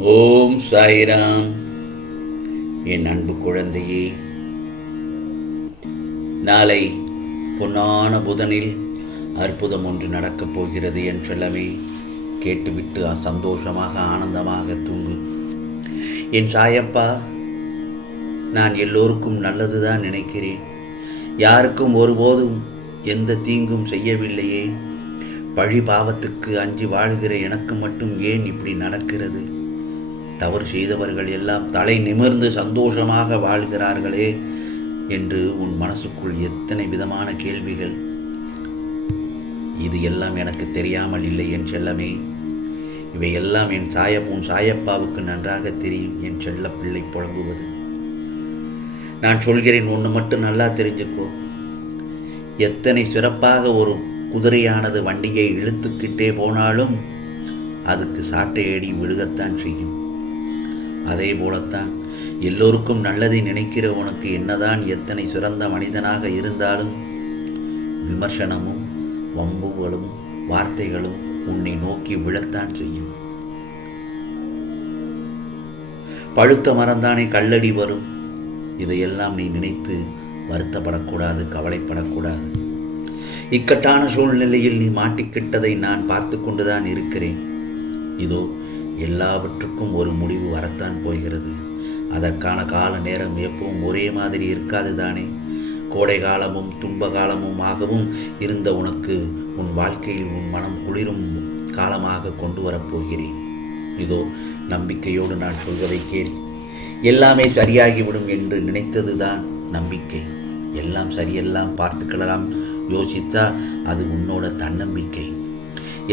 ஓம் சாய்ராம். என் அன்பு குழந்தையே நாளை பொன்னான புதனில் அற்புதம் ஒன்று நடக்கப் போகிறது என்றெல்லாமே கேட்டுவிட்டு சந்தோஷமாக ஆனந்தமாக தூங்கு. என் சாயப்பா நான் எல்லோருக்கும் நல்லதுதான் நினைக்கிறேன். யாருக்கும் ஒருபோதும் எந்த தீங்கும் செய்யவில்லையே. பழி பாவத்துக்கு அஞ்சு வாழ்கிற எனக்கு மட்டும் ஏன் இப்படி நடக்கிறது? தவறு செய்தவர்கள் எல்லாம் தலை நிமிர்ந்து சந்தோஷமாக வாழ்கிறார்களே என்று உன் மனசுக்குள் எத்தனை விதமான கேள்விகள். இது எல்லாம் எனக்கு தெரியாமல் இல்லை என் செல்லமே. இவையெல்லாம் என் சாயப்பும் சாயப்பாவுக்கு நன்றாக தெரியும் என் செல்ல பிள்ளை புலம்புவது. நான் சொல்கிறேன் ஒன்று மட்டும் நல்லா தெரிஞ்சுக்கோ. எத்தனை சிறப்பாக ஒரு குதிரையானது வண்டியை இழுத்துக்கிட்டே போனாலும் அதுக்கு சாட்டையடி விழுகத்தான் செய்யும். அதே போலத்தான் எல்லோருக்கும் நல்லதை நினைக்கிற உனக்கு என்னதான் எத்தனை சிறந்த மனிதனாக இருந்தாலும் விமர்சனமும் வம்புகளும் வார்த்தைகளும் உன்னை நோக்கி விழத்தான் செய்யும். பழுத்த மரம்தானே கல்லடி வரும். இதையெல்லாம் நீ நினைத்து வருத்தப்படக்கூடாது கவலைப்படக்கூடாது. இக்கட்டான சூழ்நிலையில் நீ மாட்டிக்கிட்டதை நான் பார்த்து கொண்டுதான் இருக்கிறேன். இதோ எல்லாவற்றுக்கும் ஒரு முடிவு வரத்தான் போகிறது. அதற்கான கால நேரம் எப்பவும் ஒரே மாதிரி இருக்காது தானே. கோடை காலமும் துன்ப காலமுமாகவும் இருந்த உனக்கு உன் வாழ்க்கையில் உன் மனம் குளிரும் காலமாக கொண்டு வரப்போகிறேன் இதோ நம்பிக்கையோடு நான் சொல்வதை கேள். எல்லாமே சரியாகிவிடும் என்று நினைத்தது தான் நம்பிக்கை. எல்லாம் சரியெல்லாம் பார்த்துக்கொள்ளலாம். யோசித்தா அது உன்னோட தன்னம்பிக்கை.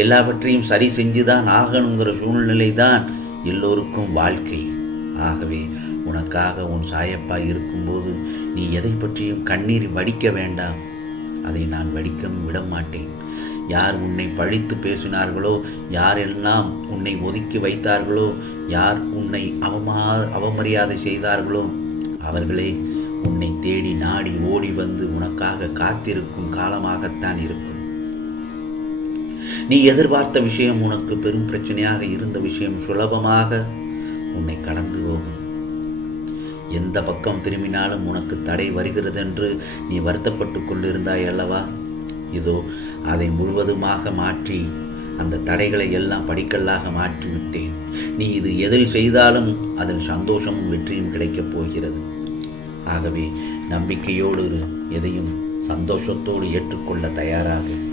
எல்லாவற்றையும் சரி செஞ்சுதான் ஆகணுங்கிற சூழ்நிலை தான் எல்லோருக்கும் வாழ்க்கை. ஆகவே உனக்காக உன் சாயப்பா இருக்கும்போது நீ எதை பற்றியும் கண்ணீர் வடிக்க வேண்டாம். அதை நான் வடிக்கவும் விட மாட்டேன் யார் உன்னை பழித்து பேசினார்களோ யாரெல்லாம் உன்னை ஒதுக்கி வைத்தார்களோ யார் உன்னை அவமா அவமரியாதை செய்தார்களோ அவர்களே உன்னை தேடி நாடி ஓடி வந்து உனக்காக காத்திருக்கும் காலமாகத்தான் இருக்கும். நீ எதிர்பார்த்த விஷயம் உனக்கு பெரும் பிரச்சனையாக இருந்த விஷயம் சுலபமாக உன்னை கடந்து போகும். எந்த பக்கம் திரும்பினாலும் உனக்கு தடை வருகிறது என்று நீ வருத்தப்பட்டு கொண்டிருந்தாய் அல்லவா? இதோ அதை முழுவதுமாக மாற்றி அந்த தடைகளை எல்லாம் படிக்கல்லாக மாற்றி விட்டேன் நீ இது எதில் செய்தாலும் அதில் சந்தோஷமும் வெற்றியும் கிடைக்கப் போகிறது. ஆகவே நம்பிக்கையோடு இரு எதையும் சந்தோஷத்தோடு ஏற்றுக்கொள்ள தயாராகும்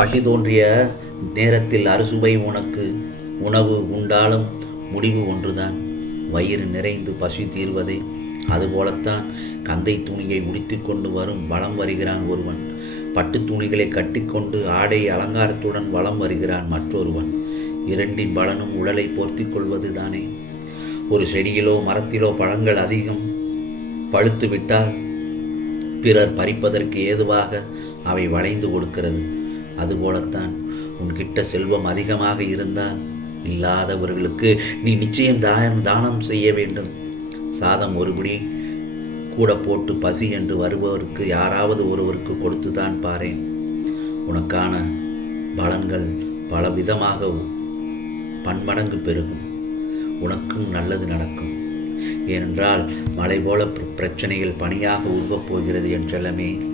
பசி தோன்றிய நேரத்தில் அறுசுவை உனக்கு உணவு உண்டாலும் முடிவு ஒன்றுதான். வயிறு நிறைந்து பசி தீர்வதே. அதுபோலத்தான் கந்தை துணியை உடுத்தி கொண்டு வரும் வளம் வருகிறான் ஒருவன். பட்டு துணிகளை கட்டிக்கொண்டு ஆடை அலங்காரத்துடன் வளம் வருகிறான் மற்றொருவன். இரண்டின் பலனும் உடலை போர்த்திக் கொள்வது தானே ஒரு செடியிலோ மரத்திலோ பழங்கள் அதிகம் பழுத்து விட்டால் பிறர் பறிப்பதற்கு ஏதுவாக அவை வளைந்து கொடுக்கிறது. அதுபோலத்தான் உன்கிட்ட செல்வம் அதிகமாக இருந்தால் இல்லாதவர்களுக்கு நீ நிச்சயம் தானம் தானம் செய்ய வேண்டும். சாதம் ஒருபடி கூட போட்டு பசி என்று வருபவருக்கு யாராவது ஒருவருக்கு கொடுத்து தான் பாரேன். உனக்கான பலன்கள் பல விதமாக பன்மடங்கு பெருகும். உனக்கும் நல்லது நடக்கும். ஏனென்றால் மலை போல பிரச்சனைகள் பணியாக உருவப் போகிறது என்றெல்லாமே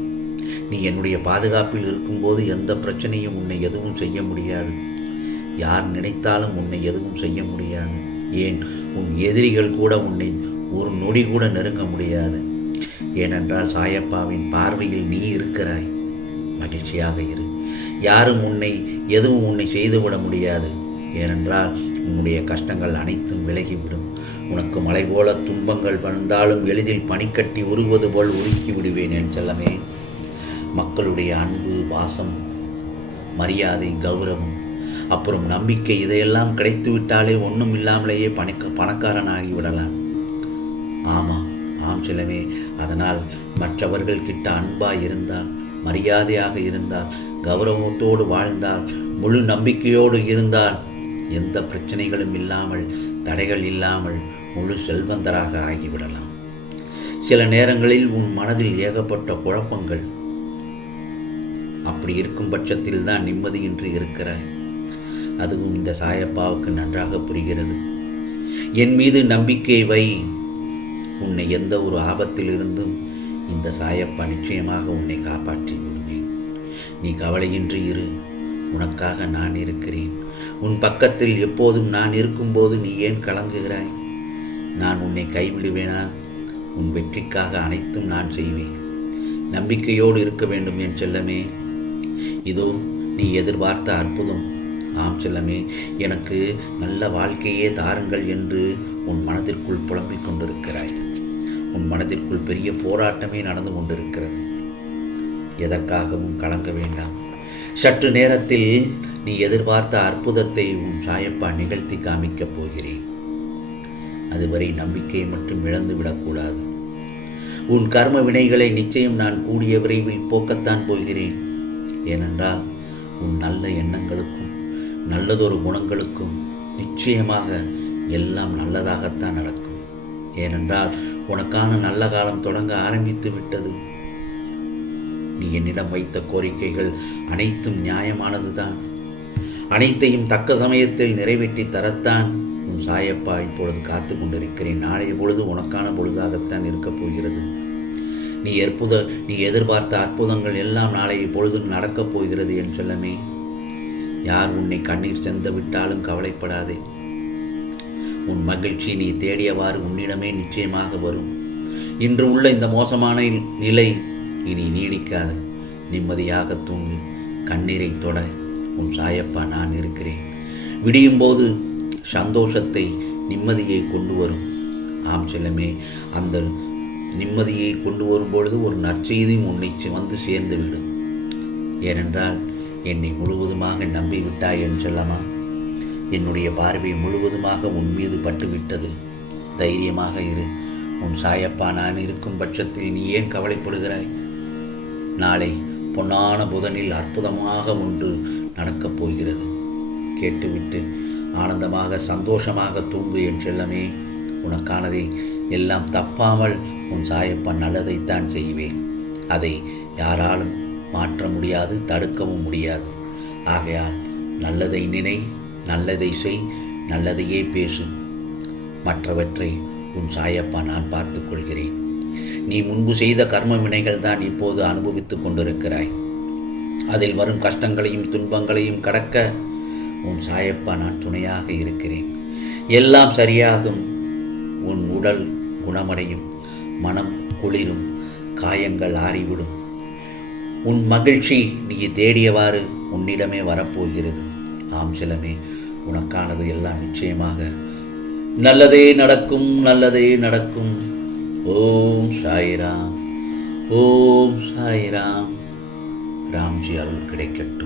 நீ என்னுடைய பாதுகாப்பில் இருக்கும்போது எந்த பிரச்சனையும் உன்னை எதுவும் செய்ய முடியாது. யார் நினைத்தாலும் உன்னை எதுவும் செய்ய முடியாது. ஏன்? உன் எதிரிகள் கூட உன்னை ஒரு நொடி கூட நெருங்க முடியாது. ஏனென்றால் சாயப்பாவின் பார்வையில் நீ இருக்கிறாய். மகிழ்ச்சியாக இரு. யாரும் உன்னை எதுவும் உன்னை செய்துவிட முடியாது. ஏனென்றால் உன்னுடைய கஷ்டங்கள் அனைத்தும் விலகிவிடும். உனக்கு மலை போல துன்பங்கள் வந்தாலும் எளிதில் பனிக்கட்டி உருவது போல் உருக்கி விடுவேன் என் செல்லமே. மக்களுடைய அன்பு பாசம் மரியாதை கௌரவம் அப்புறம் நம்பிக்கை இதையெல்லாம் கிடைத்து விட்டாலே ஒன்றும் இல்லாமலேயே பணக்க பணக்காரனாகி விடலாம். ஆமாம் ஆம் சிலமே அதனால் மற்றவர்கள் கிட்ட அன்பாக இருந்தால் மரியாதையாக இருந்தால் கௌரவத்தோடு வாழ்ந்தால் முழு நம்பிக்கையோடு இருந்தால் எந்த பிரச்சனைகளும் இல்லாமல் தடைகள் இல்லாமல் முழு செல்வந்தராக ஆகிவிடலாம். சில நேரங்களில் உன் மனதில் ஏகப்பட்ட குழப்பங்கள் அப்படி இருக்கும் பட்சத்தில் தான் நிம்மதியின்றி இருக்கிறாய் அதுவும் இந்த சாயப்பாவுக்கு நன்றாக புரிகிறது. என் மீது நம்பிக்கை வை. உன்னை எந்த ஒரு ஆபத்திலிருந்தும் இந்த சாயப்பா நிச்சயமாக உன்னை காப்பாற்றி விடுவேன். நீ கவலையின்றி இரு. உனக்காக நான் இருக்கிறேன். உன் பக்கத்தில் எப்போதும் நான் இருக்கும்போது நீ ஏன் கலங்குகிறாய்? நான் உன்னை கைவிடுவேனா? உன் வெற்றிக்காக அனைத்தும் நான் செய்வேன். நம்பிக்கையோடு இருக்க வேண்டும் என் செல்லமே. இதோ நீ எதிர்பார்த்த அற்புதம். ஆம் செல்லமே எனக்கு நல்ல வாழ்க்கையே தாருங்கள் என்று உன் மனதிற்குள் புலம்பிக் கொண்டிருக்கிறாய். உன் மனதிற்குள் பெரிய போராட்டமே நடந்து கொண்டிருக்கிறது. எதற்காகவும் கலங்க வேண்டாம். சற்று நேரத்தில் நீ எதிர்பார்த்த அற்புதத்தை உன் சாயப்பா நிகழ்த்தி காமிக்கப் போகிறேன். அதுவரை நம்பிக்கையை மட்டும் இழந்து விடக்கூடாது. உன் கர்ம வினைகளை நிச்சயம் நான் கூடிய விரைவில் போக்கத்தான் போகிறேன். ஏனென்றால் உன் நல்ல எண்ணங்களுக்கும் நல்லதொரு குணங்களுக்கும் நிச்சயமாக எல்லாம் நல்லதாகத்தான் நடக்கும். ஏனென்றால் உனக்கான நல்ல காலம் தொடங்க ஆரம்பித்து விட்டது. நீ என்னிடம் வைத்த கோரிக்கைகள் அனைத்தும் நியாயமானதுதான். அனைத்தையும் தக்க சமயத்தில் நிறைவேற்றி தரத்தான் உன் சாயப்பா இப்பொழுது காத்து கொண்டிருக்கிறேன். நாளைய பொழுது உனக்கான பொழுதாகத்தான் இருக்கப் போகிறது. நீ அற்புத நீ எதிர்பார்த்த அற்புதங்கள் எல்லாம் நாளை இப்பொழுது நடக்கப் போகிறது என் செல்லமே. யார் உன்னை கண்ணீர் செந்த விட்டாலும் கவலைப்படாதே. உன் மகிழ்ச்சி நீ தேடியவாறு உன்னிடமே நிச்சயமாக வரும். இன்று உள்ள இந்த மோசமான நிலை இனி நீடிக்காது. நிம்மதியாக தூங்கி. கண்ணீரை தொட. உன் சாயப்பா நான் இருக்கிறேன். விடியும் போது சந்தோஷத்தை நிம்மதியை கொண்டு வரும். ஆம் செல்லமே அந்த நிம்மதியை கொண்டு வரும்பொழுது ஒரு நற்செய்தியும் உன்னை வந்து சேர்ந்துவிடும். ஏனென்றால் என்னை முழுவதுமாக நம்பிவிட்டாய் என்று செல்லமா என்னுடைய பார்வை முழுவதுமாக உன் மீது பட்டுவிட்டது. தைரியமாக இரு. உன் சாயப்பா நான் இருக்கும் பட்சத்தில் நீ ஏன் கவலைப்படுகிறாய்? நாளை பொன்னான புதனில் அற்புதமாக ஒன்று நடக்கப் போகிறது. கேட்டுவிட்டு ஆனந்தமாக சந்தோஷமாக தூங்கு என் செல்லமே உனக்கானதை எல்லாம் தப்பாமல் உன் சாயப்பன் நல்லதைத்தான் செய்வேன். அதை யாராலும் மாற்ற முடியாது தடுக்கவும் முடியாது. ஆகையால் நல்லதை நினை நல்லதை செய் நல்லதையே பேசு. மற்றவற்றை உன் சாயப்பா நான் பார்த்து கொள்கிறேன். நீ முன்பு செய்த கர்ம வினைகள் தான் இப்போது அனுபவித்துக் கொண்டிருக்கிறாய். அதில் வரும் கஷ்டங்களையும் துன்பங்களையும் கடக்க உன் சாயப்பா நான் துணையாக இருக்கிறேன். எல்லாம் சரியாகும். உன் உடல் குணமடையும் மனம் குளிரும் காயங்கள் ஆறிவிடும். உன் மகிழ்ச்சி நீ தேடியவாறு உன்னிடமே வரப்போகிறது. ஆம் சிலமே உனக்கானது எல்லாம் நிச்சயமாக. நல்லதே நடக்கும் நல்லதே நடக்கும். ஓம் சாய்ராம் ஓம் சாய்ராம். ராம்ஜி அருள் கிடைக்கட்டும்.